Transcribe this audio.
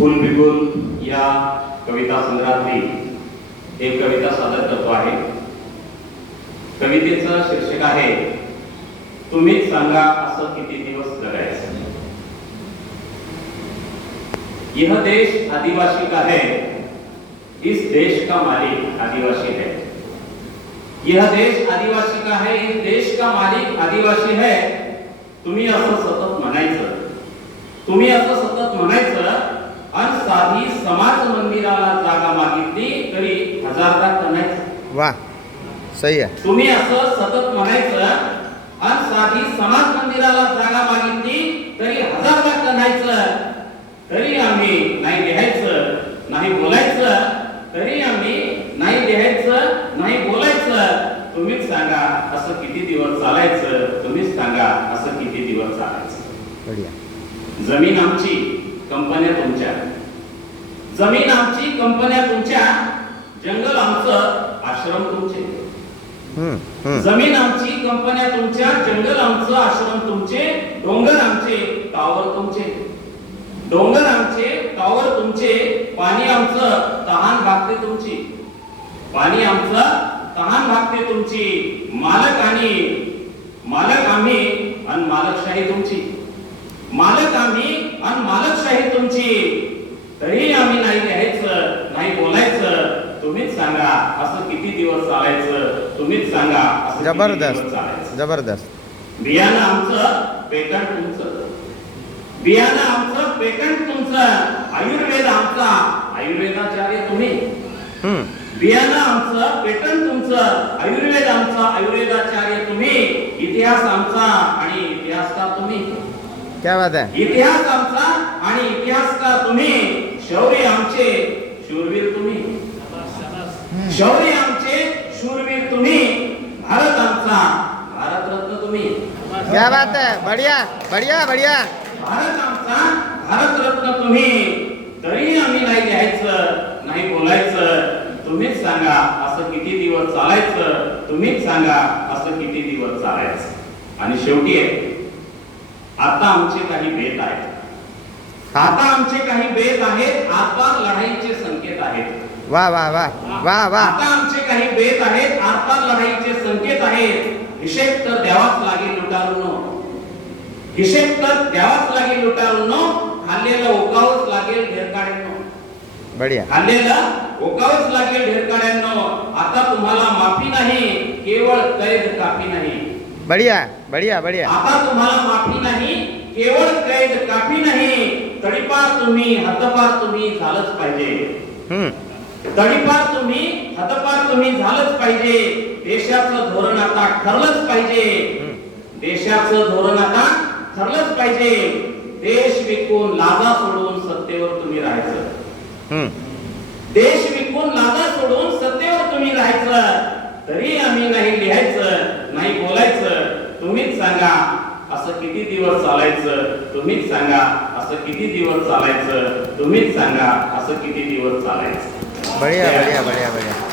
फूल बिगुल या कविता संग्रहातील एक कविता सादर करतो आहे। कवितेचं शीर्षक आहे तुम्हीच सांगा असं किती दिवस जगायचं। यह देश आदिवासी का है, इस देश का मालिक आदिवासी है। यह देश आदिवासी का है, इस देश का मालिक आदिवासी है। तुम्ही असं सतत म्हणायचं, तुम्ही असं सतत म्हणायचं आणि साधी समाज मंदिराला जागा मागितली तरी हजारदा कणायचं। वाह, सही आहे। तुम्ही असं सतत म्हणायचं आणि साधी समाज मंदिराला जागा मागितली तरी हजारदा कणायचं। तरी आम्ही नाही लिहायचं, नाही बोलायचं, तरी आम्ही नाही लिहायचं, नाही बोलायचं। तुम्हीच सांगा असं किती दिवस चालायचं, तुम्हीच सांगा असं किती दिवस चालायचं। बढिया। जमीन आमची, कंपन्या तुमच्या। जमीन आमची, कंपन्या तुमच्या। जंगल आमचं, आश्रम तुमचे। जमीन आमची, कंपन्या तुमच्या। जंगल आमचं, आश्रम तुमचे। डोंगर आमचे, टावर तुमचे। डोंगर आमचे, टावर तुमचे। पाणी आमचं, तहान भागते तुमची। पाणी आमचं, तहान भागते तुमची। मालक आम्ही आणि मालकशाही तुमची। मालक आम्ही आणि मालकशाही तुमची। तरी आम्ही नाही लिहायचं, नाही बोलायचं। तुम्हीच सांगा असं किती दिवस चालायचं, तुम्हीच सांगा असं जबरदस्त, किती दिवस चालायचं। जबरदस्त। बियाणं आमचं, पेटंट तुमचं। बियाणं आमचं, पेटंट तुमचं। आयुर्वेद आमचा, आयुर्वेदाचार्य तुम्ही। बियाणं आमचं, पेटंट तुमचं। आयुर्वेद आमचा, आयुर्वेदाचार्य तुम्ही। इतिहास आमचा आणि इतिहासकार तुम्ही। क्या बात आहे। इतिहास आमचा आणि इतिहासकार तुम्ही। शौर्य आमचे, शूरवीर तुम्ही। शौर्य आमचे, शूरवीर तुम्ही। भारत आमचा, भारतरत्न तुम्ही। क्या बात है, बढ़िया बढ़िया बढ़िया। भारत आमचा, भारतरत्न तुम्ही। तरी आम्ही नाही लिहायचं, नाही बोलायचं। तुम्हीच सांगा असं किती दिवस चालायचं, तुम्हीच सांगा असं किती दिवस चालायचं। आणि शेवटी आहे, आता आमचे काही बेत आहेत। आता आमचे काही बेत आहेत, आरपार लढाईचे संकेत आहेत। वाह वाह वाह वाह वाह। आता आमचे काही बेत आहेत, आरपार लढाईचे संकेत आहेत। हिशेब तर द्यावाच लागेल लुटारूंनो, हिशेब तर द्यावाच लागेल लुटारूंनो। खाल्लेलं ओकावंच लागेल ढेरकाड्यांनो। बढ़िया। खाल्लेलं ओकावंच लागेल ढेरकाड्यांनो। आता तुम्हाला माफी नाही, केवळ कैद काफी नाही। बढ़िया बढ़िया बढ़िया। आता तुम्हाला माफी नाही, केवळ कैद काफी नाही। तडीपार तुम्ही, हद्दपार तुम्ही झालंच पाहिजे। तडीपार तुम्ही, हद्दपार तुम्ही झालंच पाहिजे। देशाचं धोरण आता ठरलंच पाहिजे। देशाचं धोरण आता ठरलंच पाहिजे। देश विकून, लाजा सोडून सत्तेवर तुम्ही राहायचं। देश विकून, लाजा सोडून सत्तेवर तुम्ही राहायचं। तरी आम्ही नाही लिहायचं, नाही बोलायचं। तुम्हीच सांगा असं किती दिवस चालायचं, तुम्हीच सांगा असं किती दिवस चालायचं, तुम्हीच सांगा असं किती दिवस चालायचं। बढ़िया बढ़िया बढ़िया बढ़िया।